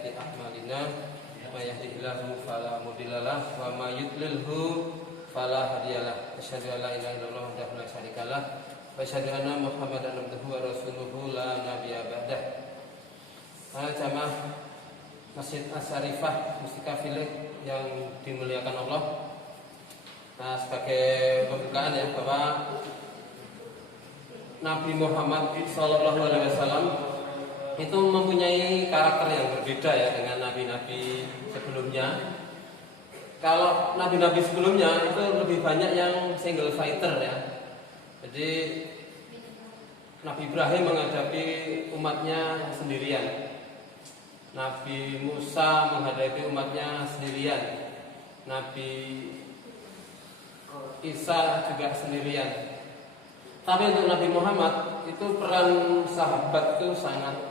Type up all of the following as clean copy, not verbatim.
sayyiati a'malina may yahdihillahu fala mudhillalah wa may yudlilhu fala hadiyalah. Asyhadu an la ilaha illallah wahdahu la syarikalah wa asyhadu anna Muhammadan abduhu wa rasuluhu la nabiyya ba'dah. Jamaah Masjid Asy-Syarifah Mustika-Filih yang dimuliakan Allah. Nah, sebagai pembukaan ya, bahwa Nabi Muhammad SAW itu mempunyai karakter yang berbeda ya dengan nabi-nabi sebelumnya. Kalau nabi-nabi sebelumnya itu lebih banyak yang single fighter ya. Jadi Nabi Ibrahim menghadapi umatnya sendirian. Nabi Musa menghadapi umatnya sendirian. Nabi Isa juga sendirian. Tapi untuk Nabi Muhammad itu peran sahabat itu sangat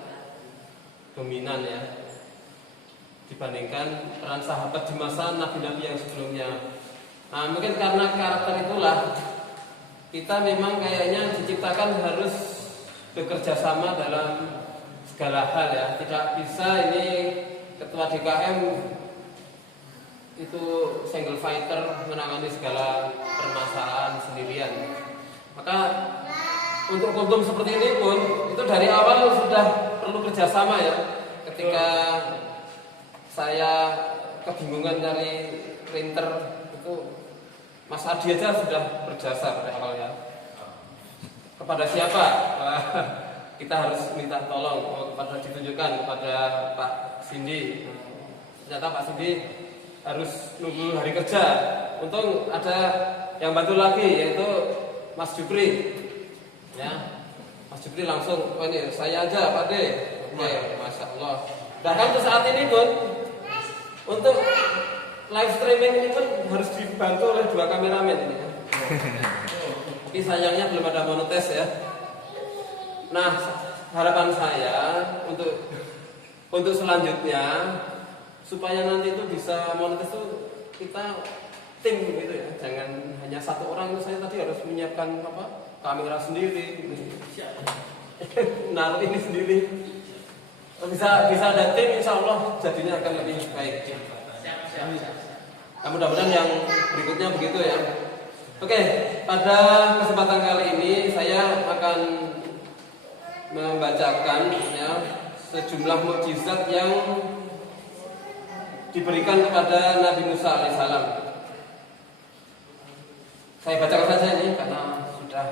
dominan ya, dibandingkan peran sahabat di masa nabi-nabi yang sebelumnya. Nah, mungkin karena karakter itulah kita memang kayaknya diciptakan harus bekerja sama dalam segala hal ya. Tidak bisa ini ketua DKM itu single fighter menangani segala permasalahan sendirian. Maka untuk kultum seperti ini pun itu dari awal sudah perlu kerjasama ya. Ketika saya kebingungan cari printer itu Mas Adi aja sudah berjasa pada awal ya. Kepada siapa? Kita harus minta tolong kepada ditunjukkan kepada Pak Sindi. Ternyata Pak Sindi harus nunggu hari kerja. Untung ada yang bantu lagi yaitu Mas Jupri. Ya, Mas Jupri langsung, oh ini saya aja Pak De. Oke, Masya Allah. Bahkan untuk saat ini pun untuk live streaming ini pun harus dibantu oleh 2 kameramen ini ya. Tapi sayangnya belum ada monetis ya. Nah, harapan saya untuk selanjutnya supaya nanti itu bisa monetis itu kita tim gitu ya. Jangan hanya satu orang itu, saya tadi harus menyiapkan kamera sendiri, naruh ini sendiri. Bisa ada tim, insya Allah jadinya akan lebih baik. Nah, mudah-mudahan yang berikutnya begitu ya. Oke, pada kesempatan kali ini saya akan membacakan ya sejumlah mukjizat yang diberikan kepada Nabi Musa alaihissalam. Saya bacakan saja ini karena sudah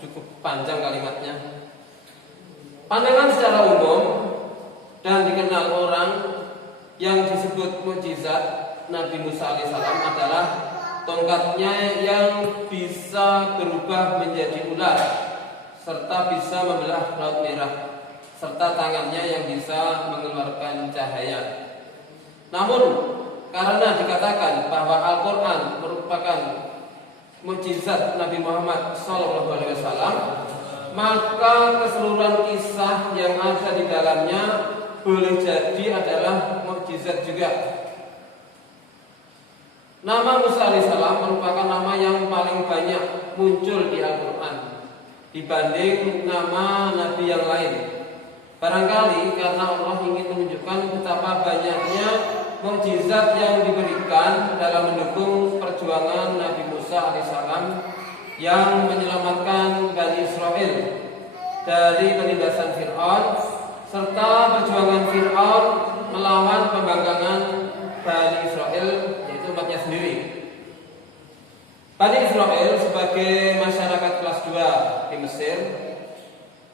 cukup panjang kalimatnya. Pandangan secara umum dan dikenal orang yang disebut mukjizat Nabi Musa alaihissalam adalah tongkatnya yang bisa berubah menjadi ular, serta bisa membelah laut merah, serta tangannya yang bisa mengeluarkan cahaya. Namun karena dikatakan bahwa Al-Quran merupakan mukjizat Nabi Muhammad SAW, maka keseluruhan kisah yang ada di dalamnya boleh jadi adalah mukjizat juga. Nama Musa alaihissalam merupakan nama yang paling banyak muncul di Al-Quran dibanding nama Nabi yang lain. Barangkali karena Allah ingin menunjukkan betapa banyaknya mukjizat yang diberikan dalam mendukung perjuangan Nabi Musa alaihissalam yang menyelamatkan Bani Israel dari penindasan Fir'aun, serta perjuangan Fir'aun melawan pembangkangan Bani Israel, yaitu umatnya sendiri. Bani Israel sebagai masyarakat kelas 2 di Mesir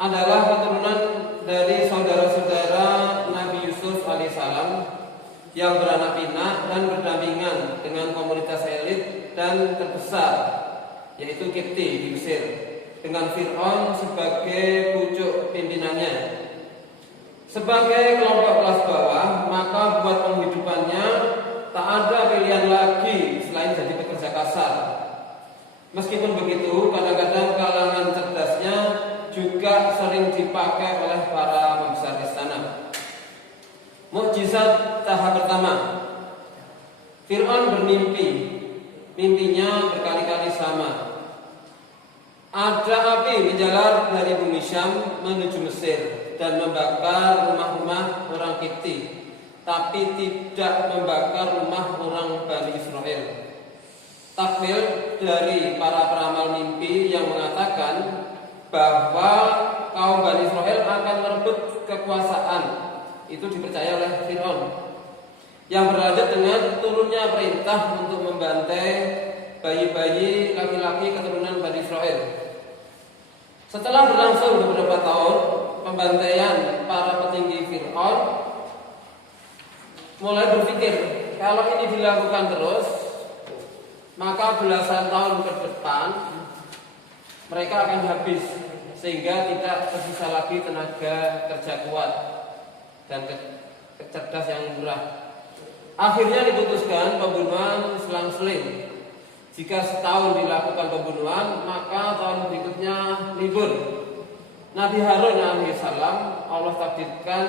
adalah keturunan dari saudara-saudara Nabi Yusuf alaihissalam yang beranak pinak dan berdampingan dengan komunitas elit dan terbesar, yaitu Kipti di Mesir, dengan Fir'aun sebagai pucuk pimpinannya. Sebagai kelompok kelas bawah, maka buat penghidupannya tak ada pilihan lagi selain jadi pekerja kasar. Meskipun begitu, kadang-kadang kalangan cerdasnya juga sering dipakai oleh para pembesar istana. Mukjizat tahap pertama, Fir'aun bermimpi. Mimpinya berkali-kali sama. Ada api menjalar dari bumi Syam menuju Mesir dan membakar rumah-rumah orang Kipti. tapi tidak membakar rumah orang Bani Israel. Takwil dari para peramal mimpi yang mengatakan bahwa kaum Bani Israel akan merebut kekuasaan itu dipercaya oleh Fir'aun, yang berlanjut dengan turunnya perintah untuk membantai bayi-bayi laki-laki keturunan Bani Israel. Setelah berlangsung beberapa tahun pembantaian para petinggi Fir'aun, mulai berpikir kalau ini dilakukan terus, maka belasan tahun ke depan mereka akan habis, sehingga tidak tersisa lagi tenaga kerja kuat dan cerdas yang murah. Akhirnya diputuskan pembunuhan selang-seling. Jika setahun dilakukan pembunuhan, maka tahun berikutnya libur. Nabi Harun alaihissalam Allah takdirkan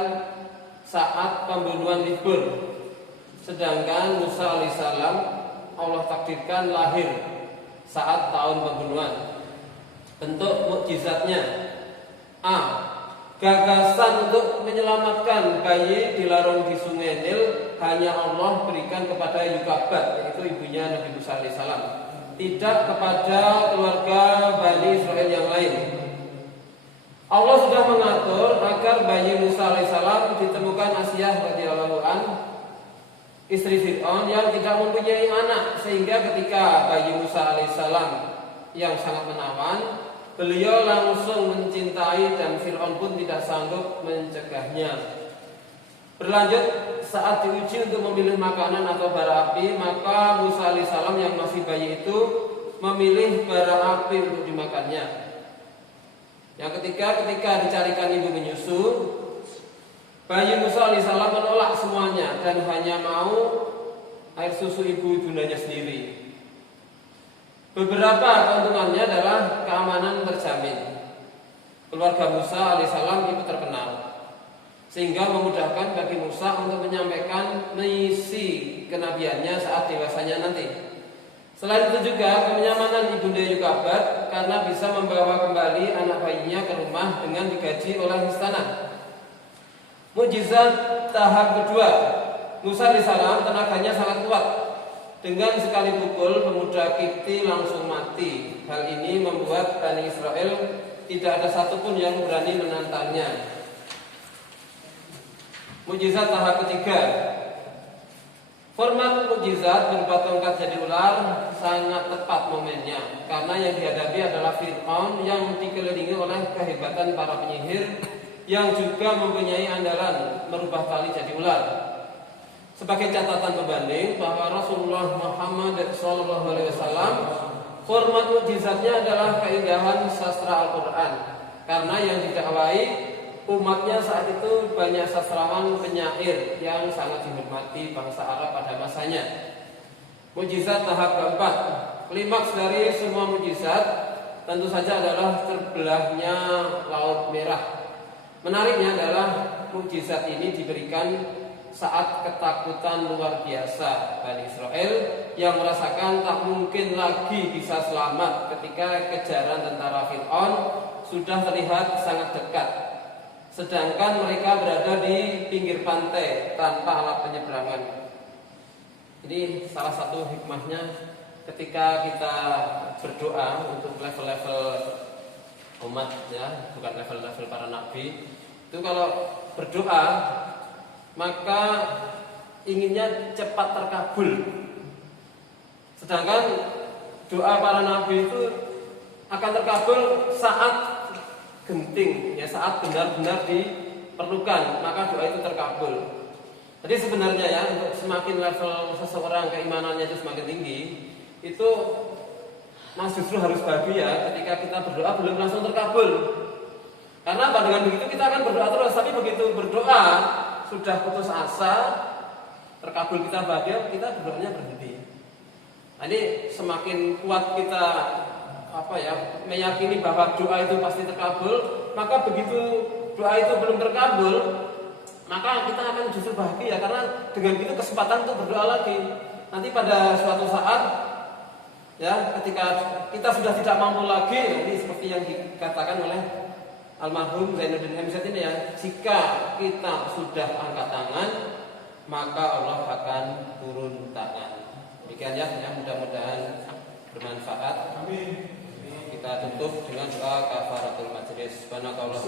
saat pembunuhan libur, sedangkan Musa alaihissalam Allah takdirkan lahir saat tahun pembunuhan. Bentuk mukjizatnya: A. Gagasan untuk menyelamatkan bayi dilarung di Sungai Nil hanya Allah berikan kepada Yukabat, yaitu ibunya Nabi Musa alaihissalam, tidak kepada keluarga Bani Israel yang lain. Allah sudah mengatur agar bayi Musa alaihissalam ditemukan Asyah radhiyallahu an, istri Fir'aun yang tidak mempunyai anak, sehingga ketika bayi Musa alaihissalam yang sangat menawan, beliau langsung mencintai dan Fir'aun pun tidak sanggup mencegahnya. Berlanjut, saat diuji untuk memilih makanan atau bara api, maka Musa alaihissalam yang masih bayi itu memilih bara api untuk dimakannya. Yang ketiga, ketika dicarikan ibu menyusu, bayi Musa alaihissalam menolak semuanya dan hanya mau air susu ibundanya sendiri. Beberapa keuntungannya adalah keamanan terjamin. Keluarga Musa alaihissalam itu terkenal, sehingga memudahkan bagi Musa untuk menyampaikan misi kenabiannya saat dewasanya nanti. Selain itu juga kenyamanan ibunda Yukabat karena bisa membawa kembali anak bayinya ke rumah dengan digaji oleh istana. Mukjizat tahap kedua, Musa alaihissalam tenaganya sangat kuat. Dengan sekali pukul pemuda Kipti langsung mati. Hal ini membuat Bani Israel tidak ada satupun yang berani menantangnya. Mukjizat tahap ketiga, format mukjizat berupa tongkat jadi ular sangat tepat momennya, karena yang dihadapi adalah Fir'aun yang dikelilingi oleh kehebatan para penyihir yang juga mempunyai andalan merubah tali jadi ular. Sebagai catatan pembanding bahwa Rasulullah Muhammad SAW format mukjizatnya adalah keindahan sastra Al-Quran, karena yang didakwai umatnya saat itu banyak sastrawan penyair yang sangat dihormati bangsa Arab pada masanya. Mukjizat tahap keempat, klimaks dari semua mukjizat tentu saja adalah terbelahnya Laut Merah. Menariknya adalah mukjizat ini diberikan saat ketakutan luar biasa Bani Israel yang merasakan tak mungkin lagi bisa selamat ketika kejaran tentara Fir'aun sudah terlihat sangat dekat, sedangkan mereka berada di pinggir pantai tanpa alat penyeberangan. Ini salah satu hikmahnya ketika kita berdoa untuk level-level umat, ya, bukan level-level para nabi. Itu kalau berdoa maka inginnya cepat terkabul. Sedangkan doa para nabi itu akan terkabul saat genting, ya, saat benar-benar diperlukan, maka doa itu terkabul. Jadi sebenarnya ya, untuk semakin level seseorang keimanannya itu semakin tinggi, itu mas justru harus bahagia ketika kita berdoa belum langsung terkabul. Karena apa? Dengan begitu kita akan berdoa terus, tapi begitu berdoa sudah putus asa, terkabul kita bahagia, kita berdoanya berhenti. Jadi semakin kuat kita meyakini bahwa doa itu pasti terkabul, maka begitu doa itu belum terkabul, maka kita akan justru bahagia karena dengan begitu kesempatan untuk berdoa lagi. Nanti pada suatu saat, ya, ketika kita sudah tidak mampu lagi, ini seperti yang dikatakan oleh almarhum Zainuddin MZ ini, ya, jika kita sudah angkat tangan, maka Allah akan turun tangan. Demikian ya, mudah-mudahan bermanfaat. Kita tutup dengan doa kafaratul majlis. Subhanakallah